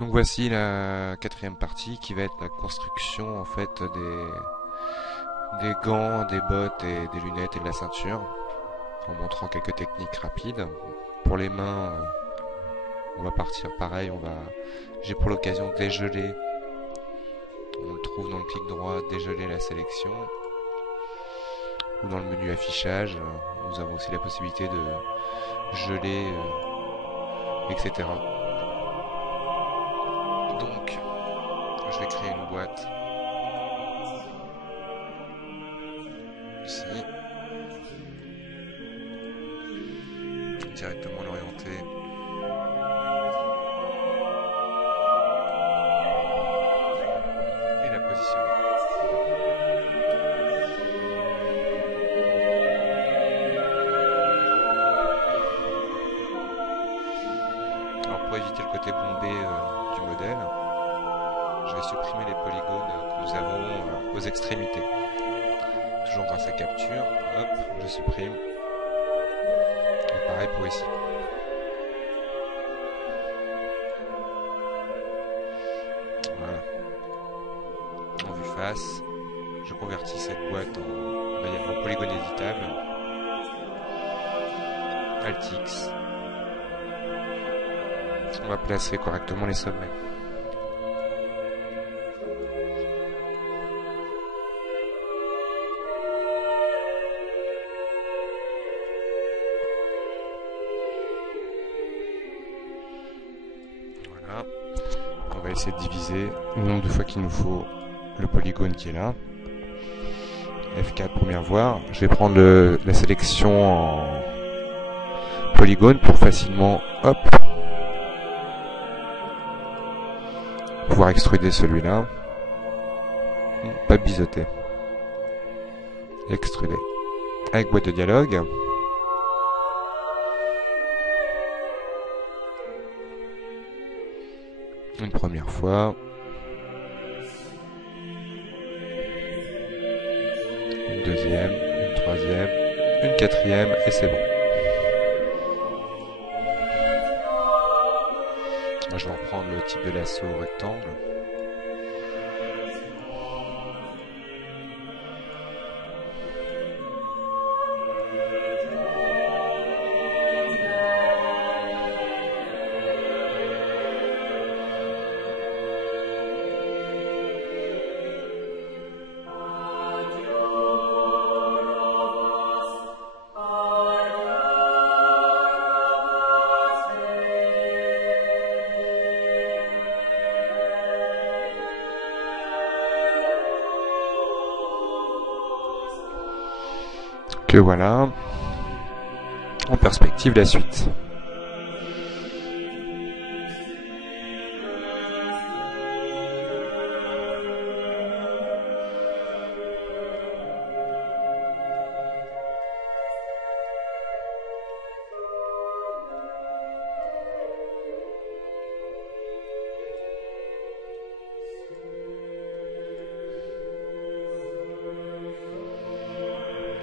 Donc voici la quatrième partie qui va être la construction en fait des gants, des bottes et des lunettes et de la ceinture, en montrant quelques techniques rapides. Pour les mains, on va partir pareil, j'ai pour l'occasion dégelé, on le trouve dans le clic droit, dégeler la sélection, ou dans le menu affichage, nous avons aussi la possibilité de geler, etc. Donc, je vais créer une boîte ici, directement l'orienter et la positionner. Alors pour éviter le côté bombé du modèle, je vais supprimer les polygones que nous avons aux extrémités. Toujours grâce à capture, hop, je supprime. Et pareil pour ici. Voilà. En vue face, je convertis cette boîte en polygone éditable. Alt X. On va placer correctement les sommets. Voilà. On va essayer de diviser le nombre de fois qu'il nous faut le polygone qui est là. F4 pour bien voir. Je vais prendre la sélection en polygone pour facilement, hop, pouvoir extruder celui-là. Pas biseauter. Extruder. Avec boîte de dialogue. Une première fois. Une deuxième, une troisième, une quatrième, et c'est bon. Je vais reprendre le type de lasso rectangle. Que voilà, en perspective la suite.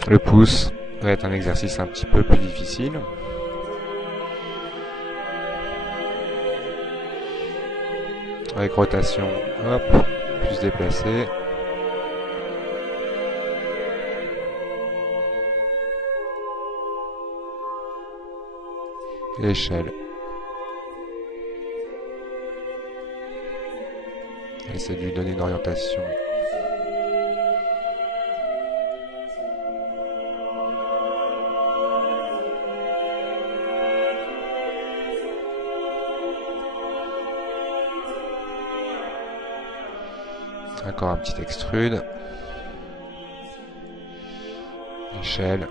Le pouce va être un exercice un petit peu plus difficile. Avec rotation, hop, plus déplacé. Échelle. Essayer de lui donner une orientation. Encore un petit extrude. Échelle.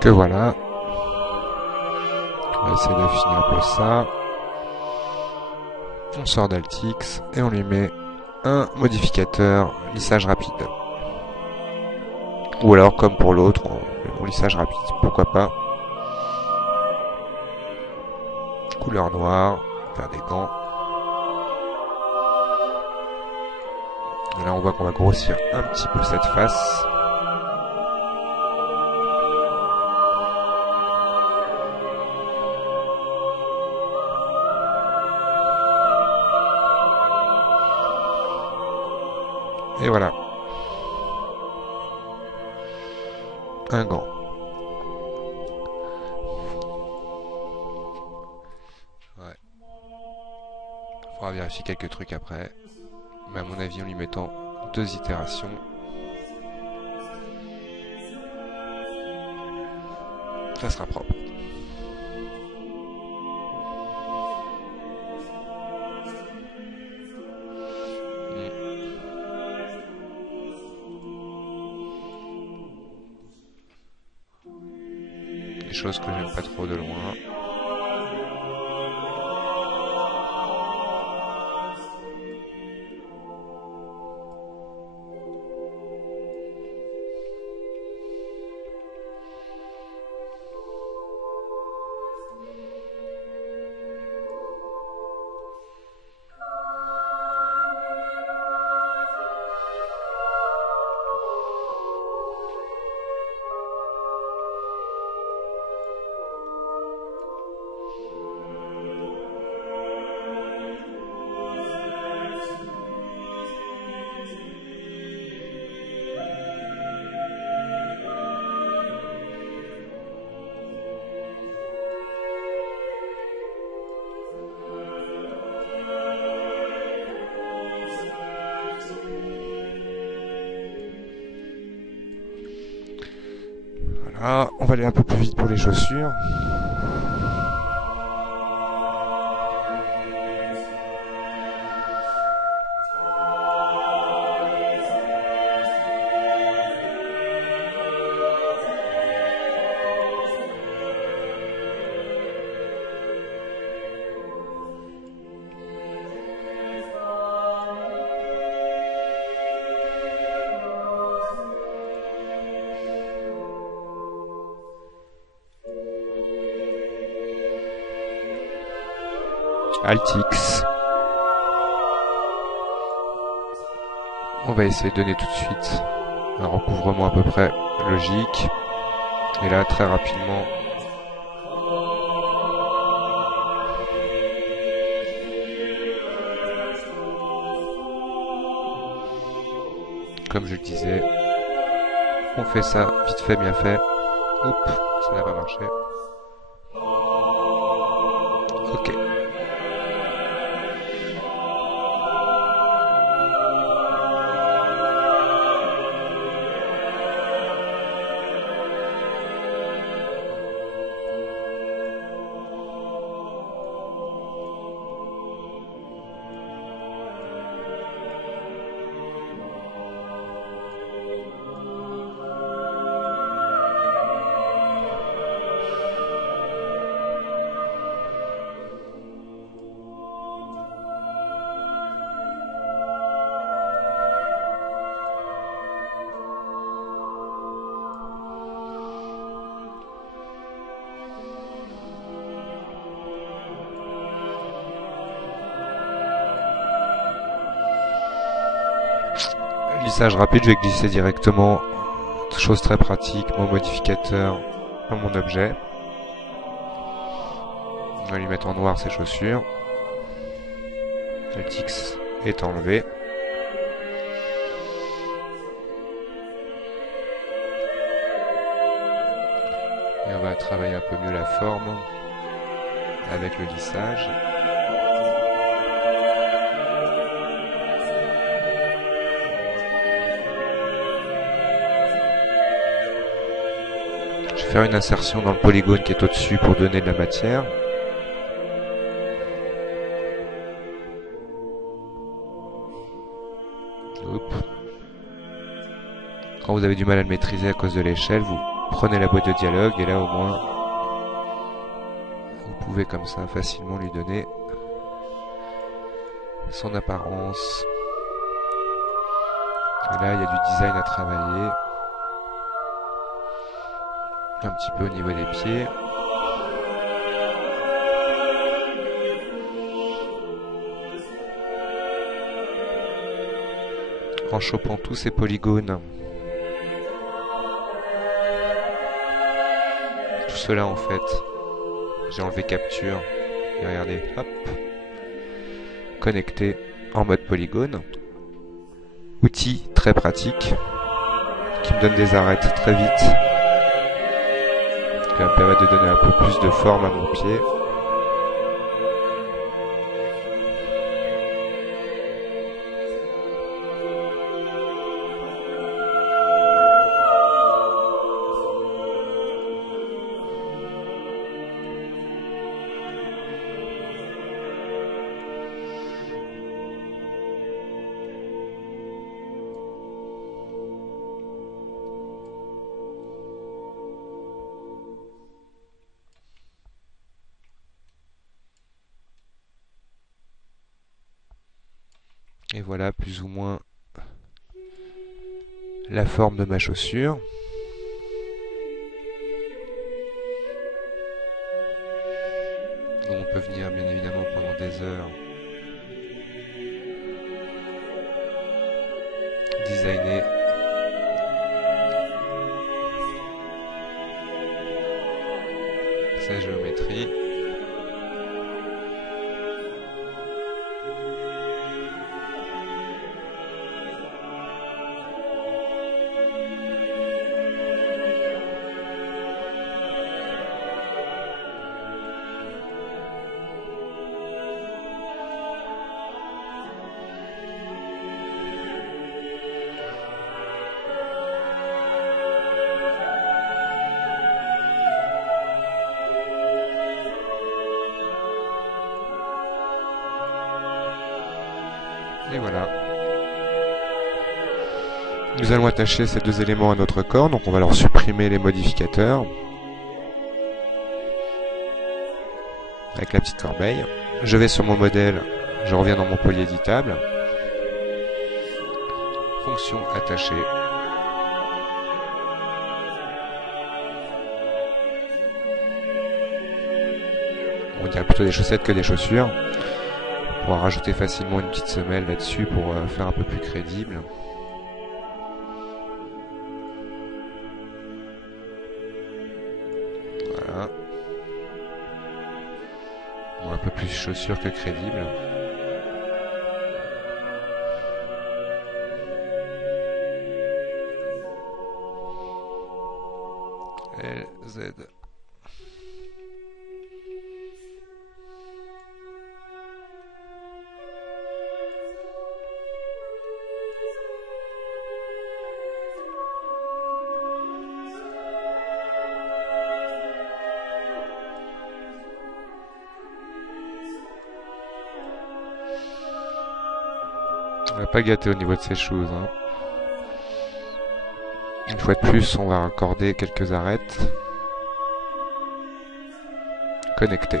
Que voilà. On va essayer d'affiner un peu ça. On sort d'Altix et on lui met un modificateur lissage rapide. Ou alors, comme pour l'autre, on lissage rapide, pourquoi pas. Couleur noire, faire des gants. Et là, on voit qu'on va grossir un petit peu cette face. Et voilà. Un gant. Ouais. Faudra vérifier quelques trucs après. Mais à mon avis, en lui mettant 2 itérations, ça sera propre. Des choses que j'aime pas trop de loin. Voilà, on va aller un peu plus vite pour les chaussures. Altix. On va essayer de donner tout de suite un recouvrement à peu près logique. Et là, très rapidement, comme je le disais, on fait ça vite fait, bien fait. Oups, ça n'a pas marché. Ok. Lissage rapide, je vais glisser directement, chose très pratique, mon modificateur dans mon objet. On va lui mettre en noir ses chaussures. Altix est enlevé. Et on va travailler un peu mieux la forme avec le lissage. Je vais faire une insertion dans le polygone qui est au-dessus pour donner de la matière. Hop. Quand vous avez du mal à le maîtriser à cause de l'échelle, vous prenez la boîte de dialogue et là au moins vous pouvez comme ça facilement lui donner son apparence. Et là, il y a du design à travailler. Un petit peu au niveau des pieds. En chopant tous ces polygones. Tout cela en fait, j'ai enlevé capture et regardez, hop, connecté en mode polygone. Outil très pratique qui me donne des arêtes très vite, qui va me permettre de donner un peu plus de forme à mon pied. Et voilà plus ou moins la forme de ma chaussure. On peut venir bien évidemment pendant des heures designer sa géométrie. Et voilà. Nous allons attacher ces deux éléments à notre corps, donc on va leur supprimer les modificateurs. Avec la petite corbeille. Je vais sur mon modèle, je reviens dans mon polyéditable. Fonction attachée. On dirait plutôt des chaussettes que des chaussures. On pourra rajouter facilement une petite semelle là-dessus pour faire un peu plus crédible. Voilà. Bon, un peu plus chaussure que crédible. LZ. On va pas gâter au niveau de ces choses. Hein. Une fois de plus, on va accorder quelques arêtes. Connecter.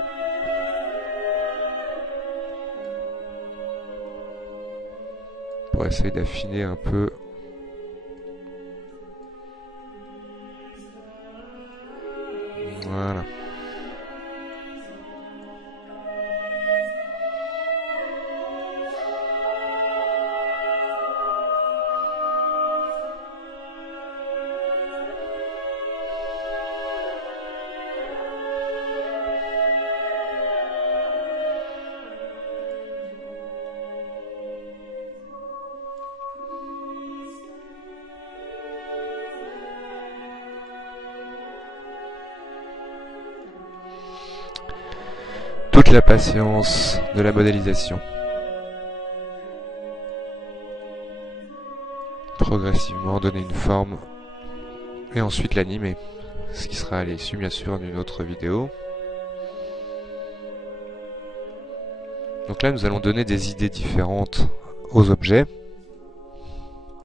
Pour essayer d'affiner un peu. Voilà. Toute la patience de la modélisation. Progressivement donner une forme et ensuite l'animer, ce qui sera à l'issue bien sûr d'une autre vidéo. Donc là nous allons donner des idées différentes aux objets.